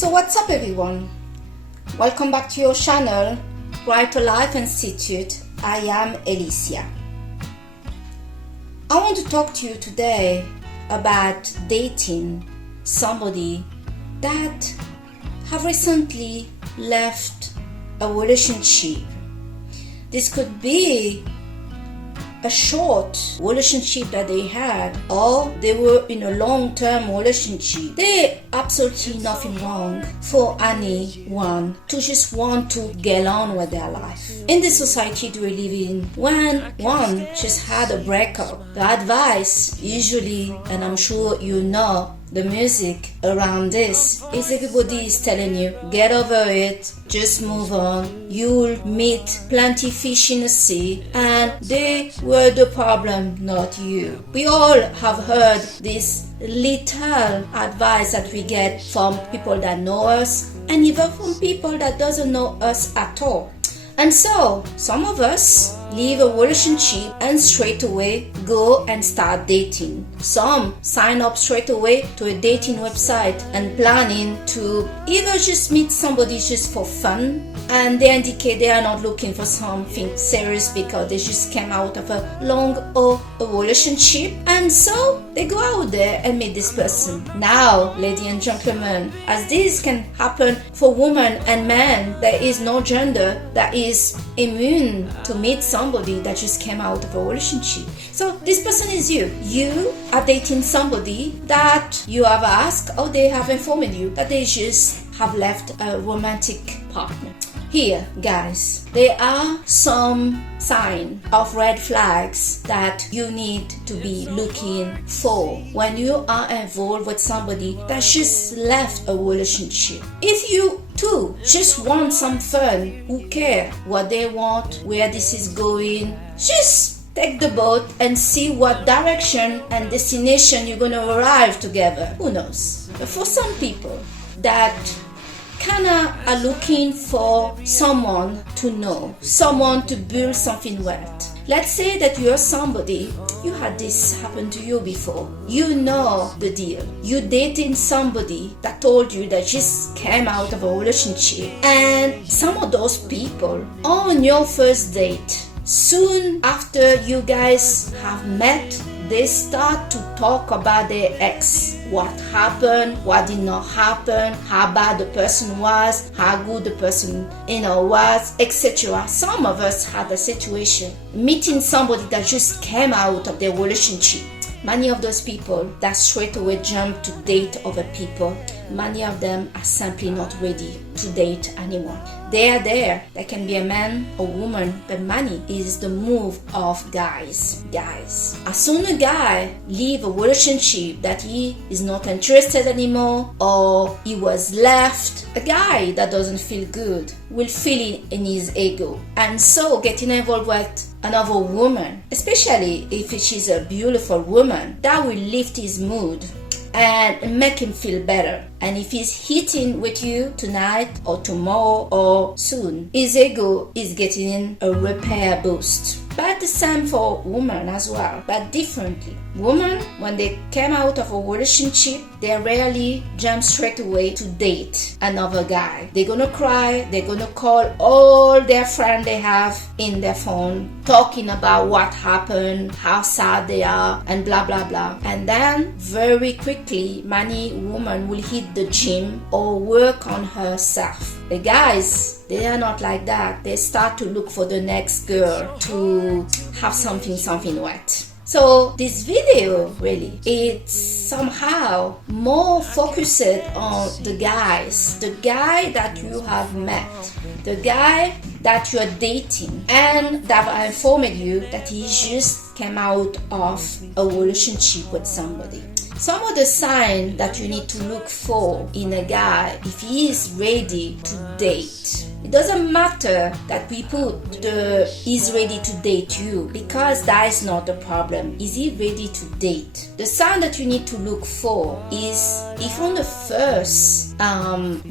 So what's up everyone? Welcome back to your channel, Brighter Life Institute. I am Alicia. I want to talk to you today about dating somebody that have recently left a relationship. This could be a short relationship that they had, or they were in a long-term relationship. There's absolutely nothing wrong for anyone to just want to get on with their life. In the society that we live in, when one just had a breakup, the advice usually, and I'm sure you know the music around this, is everybody is telling you, get over it, just move on, you'll meet plenty fish in the sea, and they were the problem, not you. We all have heard this little advice that we get from people that know us, and even from people that doesn't know us at all. And so, some of us leave a relationship and straight away go and start dating. Some sign up straight away to a dating website and planning to either just meet somebody just for fun, and they indicate they are not looking for something serious because they just came out of a long a relationship, and so they go out there and meet this person. Now, ladies and gentlemen, as this can happen for women and men, there is no gender that is immune to meet somebody that just came out of a relationship. So this person is you. You are dating somebody that you have asked, or they have informed you that they just have left a romantic partner. Here, guys, there are some signs of red flags that you need to be looking for when you are involved with somebody that just left a relationship. If you too just want some fun, who care what they want, where this is going, just take the boat and see what direction and destination you're going to arrive together. Who knows? But for some people that kinda are looking for someone to know, someone to build something with. Let's say that you're somebody, you had this happen to you before. You know the deal. You're dating somebody that told you that just came out of a relationship, and some of those people on your first date, soon after you guys have met, they start to talk about their ex. What happened, what did not happen, how bad the person was, how good the person was, etc. Some of us had a situation meeting somebody that just came out of their relationship. Many of those people that straight away jump to date other people, many of them are simply not ready to date anyone. They are there. They can be a man or woman, but money is the move of guys. As soon as a guy leave a relationship that he is not interested anymore, or he was left, a guy that doesn't feel good will feel in his ego, and so getting involved with another woman, especially if she's a beautiful woman, that will lift his mood and make him feel better. And if he's hitting with you tonight or tomorrow or soon, his ego is getting a repair boost. But the same for women as well, but differently. Women, when they came out of a relationship, they rarely jump straight away to date another guy. They're gonna cry, they're gonna call all their friends they have in their phone, talking about what happened, how sad they are, and blah blah blah. And then very quickly, many women will hit the gym or work on herself. The guys, they are not like that. They start to look for the next girl to have something with. So this video really, it's somehow more focused on the guys, the guy that you have met, the guy that you're dating, and that I informed you that he just came out of a relationship with somebody. Some of the signs that you need to look for in a guy, if he is ready to date. It doesn't matter that we put the "is ready to date you," because that is not the problem. Is he ready to date? The sign that you need to look for is if on the first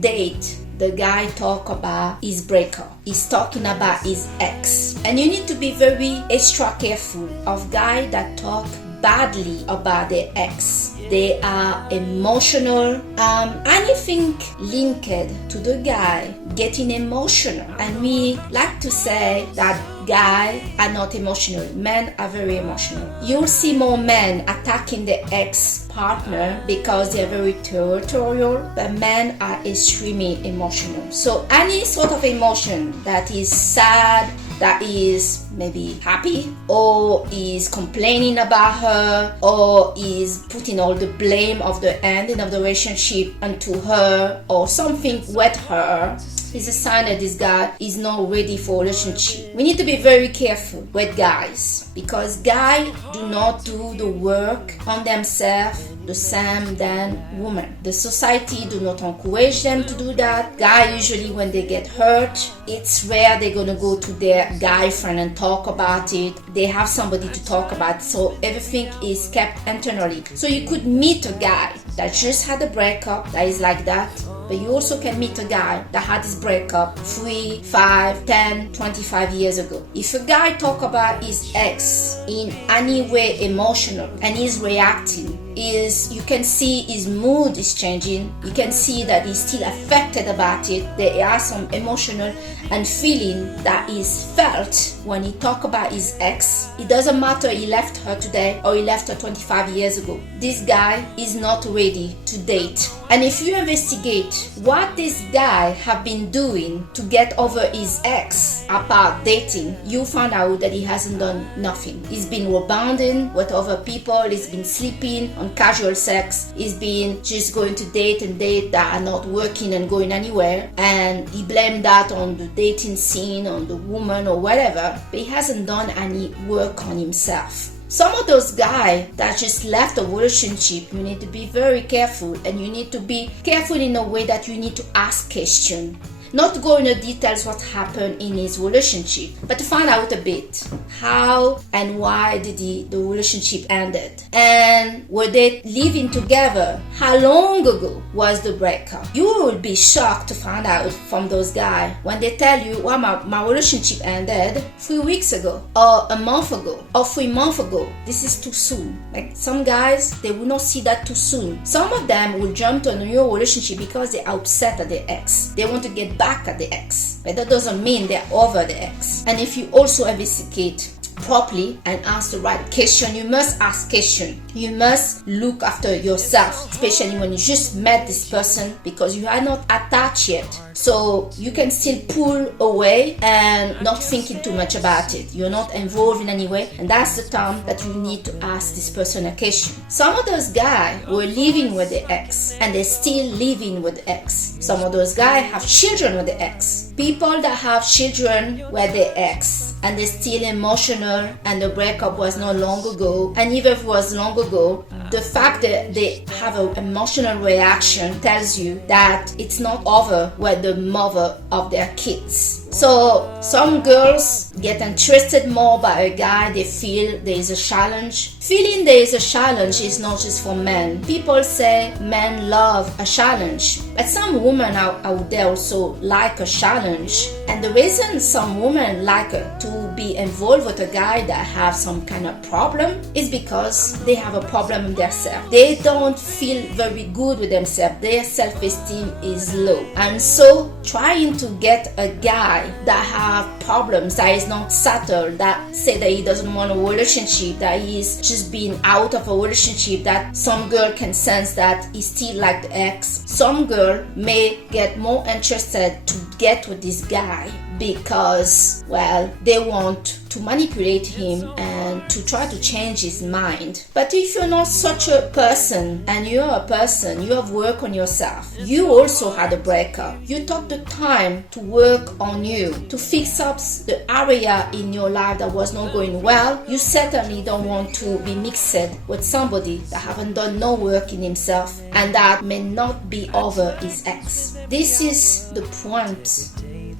date the guy talk about his breakup, he's talking about his ex, and you need to be very extra careful of guy that talk badly about their ex. They are emotional. Anything linked to the guy getting emotional. And we like to say that guys are not emotional. Men are very emotional. You'll see more men attacking the ex-partner because they're very territorial, but men are extremely emotional. So any sort of emotion that is sad, that is maybe happy, or is complaining about her, or is putting all the blame of the ending of the relationship onto her, or something with her, is a sign that this guy is not ready for a relationship. We need to be very careful with guys, because guys do not do the work on themselves the same than women. The society do not encourage them to do that. Guys usually, when they get hurt, it's rare they're gonna go to their guy friend and talk about it. They have somebody to talk about, so everything is kept internally. So you could meet a guy that just had a breakup that is like that, but you also can meet a guy that had his breakup 3, 5, 10, 25 years ago. If a guy talk about his ex in any way emotional and is reacting, you can see his mood is changing, you can see that he's still affected about it. There are some emotional and feeling that is felt when he talk about his ex. It doesn't matter he left her today or he left her 25 years ago. This guy is not ready to date. And if you investigate what this guy have been doing to get over his ex apart dating, you find out that he hasn't done nothing. He's been rebounding with other people, he's been sleeping on casual sex, he's been just going to date and date that are not working and going anywhere, and he blamed that on the dating scene, on the woman or whatever, but he hasn't done any work on himself. Some of those guys that just left a relationship, you need to be very careful, and you need to be careful in a way that you need to ask questions. Not to go into details what happened in his relationship, but to find out a bit how and why did the relationship ended, and were they living together? How long ago was the breakup? You will be shocked to find out from those guys when they tell you, well, my relationship ended 3 weeks ago, or a month ago, or 3 months ago. This is too soon. Like some guys, they will not see that too soon. Some of them will jump to a new relationship because they're upset at their ex. They want to get back at the ex, but that doesn't mean they're over the ex. And if you also investigate properly and ask the right question, you must ask question. You must look after yourself, especially when you just met this person, because you are not attached yet. So you can still pull away and not thinking too much about it. You're not involved in any way, and that's the time that you need to ask this person a question. Some of those guys were living with the ex and they're still living with the ex. Some of those guys have children with the ex. People that have children with the ex and they're still emotional and the breakup was not long ago, and even if it was long ago, the fact that they have an emotional reaction tells you that it's not over with the mother of their kids. So some girls get interested more by a guy they feel there is a challenge. Feeling there is a challenge is not just for men. People say men love a challenge, but some women out there also like a challenge. And the reason some women like to be involved with a guy that have some kind of problem is because they have a problem in themselves. They don't feel very good with themselves. Their self-esteem is low. And so trying to get a guy that have problems, that is not settled, that say that he doesn't want a relationship, that he's just being out of a relationship, that some girl can sense that he still like the ex. Some girl may get more interested to get with this guy because, well, they want to manipulate him and to try to change his mind. But if you're not such a person, and you're a person, you have worked on yourself, you also had a breakup, you took the time to work on you, to fix up the area in your life that was not going well, you certainly don't want to be mixed with somebody that haven't done no work in himself and that may not be over his ex. This is the point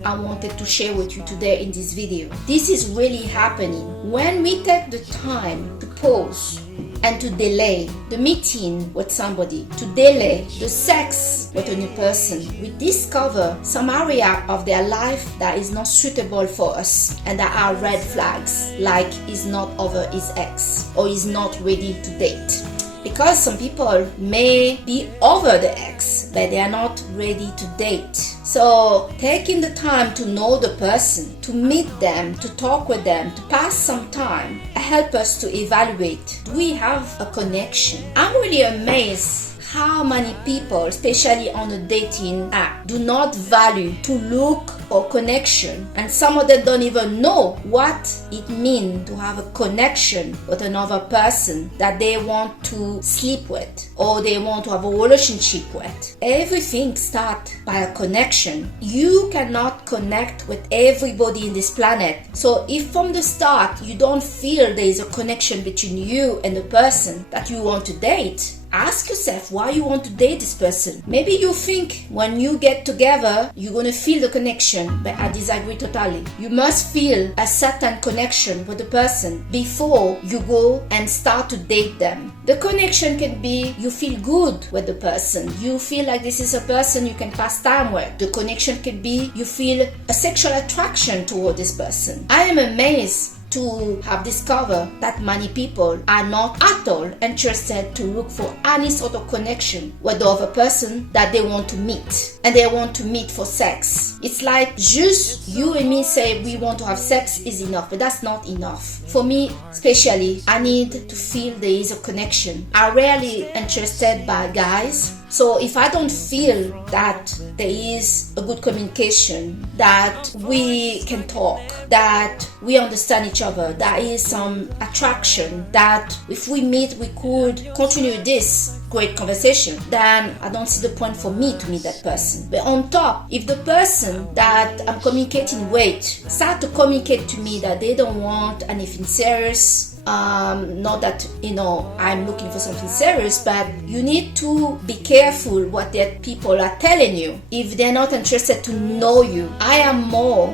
I wanted to share with you today in this video. This is really happening. When we take the time to pause and to delay the meeting with somebody, to delay the sex with a new person, we discover some area of their life that is not suitable for us and that are red flags, like he's not over his ex or he's not ready to date. Because some people may be over the ex, but they are not ready to date. So taking the time to know the person, to meet them, to talk with them, to pass some time, help us to evaluate, do we have a connection? I'm really amazed how many people, especially on a dating app, do not value to look for connection, and some of them don't even know what it means to have a connection with another person that they want to sleep with or they want to have a relationship with. Everything starts by a connection. You cannot connect with everybody in this planet. So if from the start you don't feel there is a connection between you and the person that you want to date, ask yourself why you want to date this person. Maybe you think when you get together, you're going to feel the connection, but I disagree totally. You must feel a certain connection with the person before you go and start to date them. The connection can be you feel good with the person. You feel like this is a person you can pass time with. The connection can be you feel a sexual attraction toward this person. I am amazed to have discovered that many people are not at all interested to look for any sort of connection with the other person that they want to meet, and they want to meet for sex. It's like just you and me say we want to have sex is enough, but that's not enough. For me especially, I need to feel there is a connection. I'm rarely interested by guys. So if I don't feel that there is a good communication, that we can talk, that we understand each other, there is some attraction, that if we meet we could continue this great conversation, then I don't see the point for me to meet that person. But on top, if the person that I'm communicating with start to communicate to me that they don't want anything serious, not that I'm looking for something serious, but you need to be careful what that people are telling you if they're not interested to know you. I am more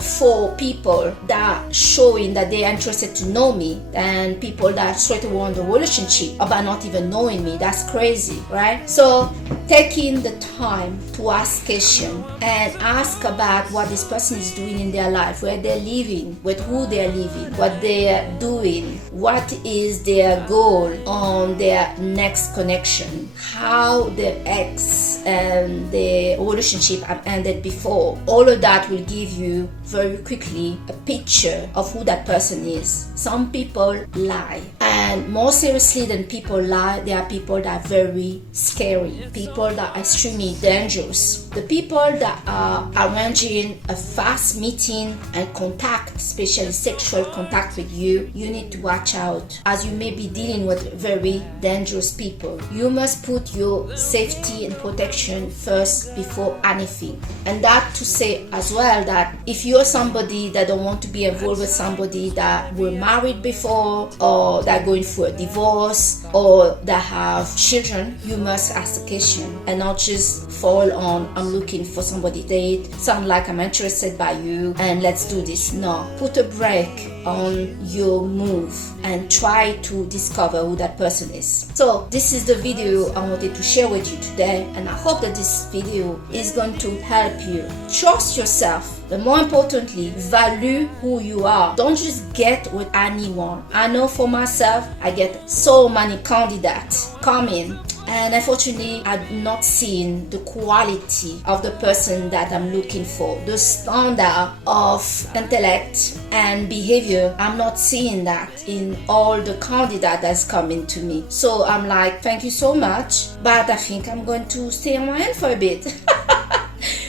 for people that showing that they are interested to know me than people that straight away want a relationship about not even knowing me. That's crazy, right? So taking the time to ask questions and ask about what this person is doing in their life, where they're living, with who they're living, what they're doing, what is their goal on their next connection, how their ex and the relationship have ended before. All of that will give you very quickly a picture of who that person is. Some people lie, and more seriously than people lie, there are people that are very scary, people that are extremely dangerous. The people that are arranging a fast meeting and contact, especially sexual contact with you, you need to watch out, as you may be dealing with very dangerous people. You must put your safety and protection first before anything. And that to say as well that if you're somebody that don't want to be involved with somebody that were married before, or that are going through a divorce, or that have children, you must ask a question and not just fall on I'm looking for somebody to date, sound like I'm interested by you and let's do this. No, put a break on your move and try to discover who that person is. So this is the video I wanted to share with you today, and I hope that this video is going to help you trust yourself, but more importantly, value who you are. Don't just get with anyone. I know for myself, I get so many candidates coming, and unfortunately I'm not seeing the quality of the person that I'm looking for, the standard of intellect and behavior. I'm not seeing that in all the candidates that's coming to me. So I'm like, thank you so much, but I think I'm going to stay on my end for a bit.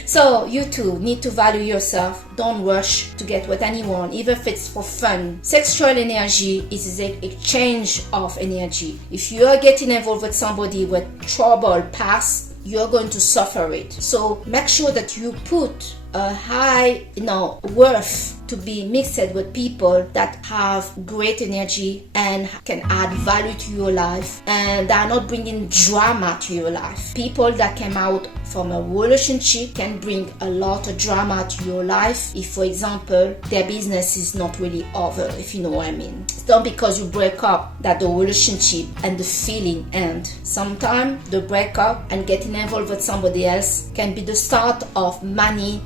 So you too need to value yourself. Don't rush to get with anyone, even if it's for fun. Sexual energy is an exchange of energy. If you are getting involved with somebody with trouble past, you're going to suffer it. So make sure that you put a high worth to be mixed with people that have great energy and can add value to your life, and that are not bringing drama to your life. People that came out from a relationship can bring a lot of drama to your life if, for example, their business is not really over, if you know what I mean. It's not because you break up that the relationship and the feeling end. Sometimes the breakup and getting involved with somebody else can be the start of many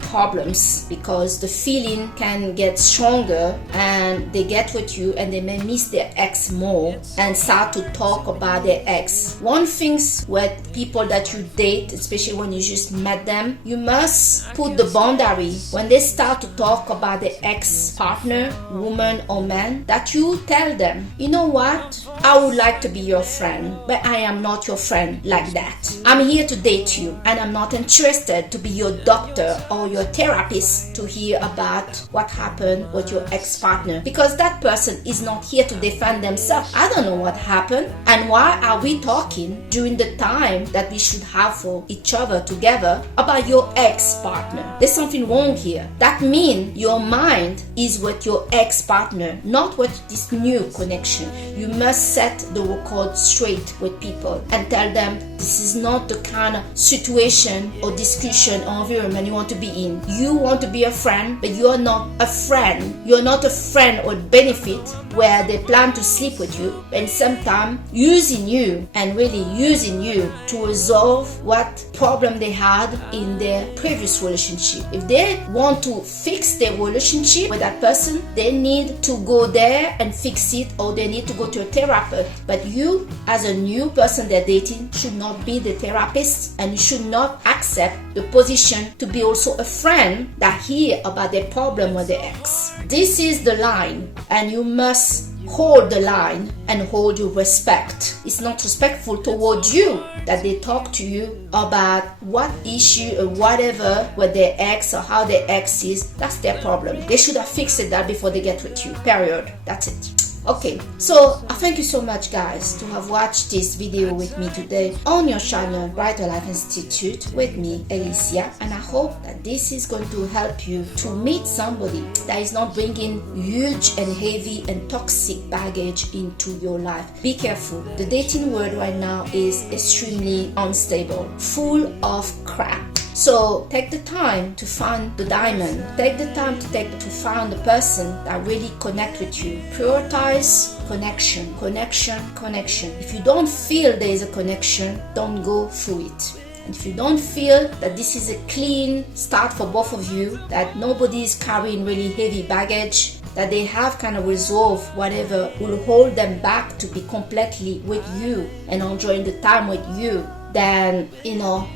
problems, because the feeling can get stronger and they get with you and they may miss their ex more and start to talk about their ex. One thing with people that you date, especially when you just met them, you must put the boundary when they start to talk about their ex-partner, woman or man, that you tell them, you know what, I would like to be your friend, but I am not your friend like that. I'm here to date you and I'm not interested to be your doctor or your therapist to hear about what happened with your ex-partner, because that person is not here to defend themselves. I don't know what happened, and why are we talking during the time that we should have for each other together about your ex-partner? There's something wrong here. That means your mind is with your ex-partner, not with this new connection. You must set the record straight with people and tell them this is not the kind of situation or discussion or environment you want to be in. You want to be a friend, but you are not a friend. You're not a friend or benefit where they plan to sleep with you, and sometimes using you and really using you to resolve what problem they had in their previous relationship. If they want to fix their relationship with that person, they need to go there and fix it, or they need to go to a therapist. But you, as a new person they're dating, should not be the therapist, and you should not accept the position to be also a friend that hear about their problem with their ex. This is the line, and you must hold the line and hold your respect. It's not respectful towards you that they talk to you about what issue or whatever with their ex or how their ex is. That's their problem. They should have fixed that before they get with you. Period. That's it. Okay, so I thank you so much, guys, to have watched this video with me today on your channel Brighter Life Institute with me, Alicia, and I hope that this is going to help you to meet somebody that is not bringing huge and heavy and toxic baggage into your life. Be careful. The dating world right now is extremely unstable, full of crap. So take the time to find the diamond. Take the time to find the person that really connect with you. Prioritize connection. If you don't feel there is a connection, don't go through it. And if you don't feel that this is a clean start for both of you, that nobody is carrying really heavy baggage, that they have kind of resolved whatever will hold them back to be completely with you and enjoying the time with you, then,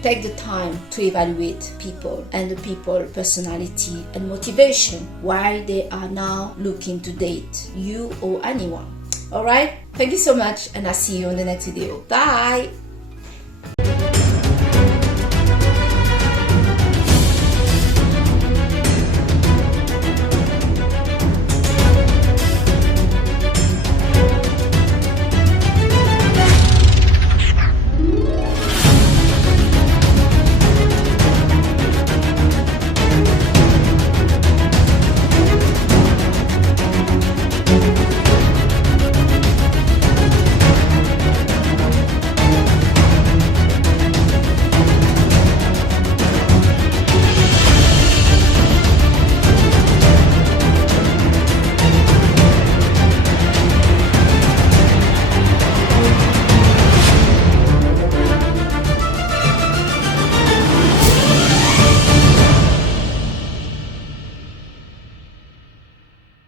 take the time to evaluate people and the people personality and motivation while they are now looking to date you or anyone. Alright? Thank you so much, and I'll see you in the next video. Bye!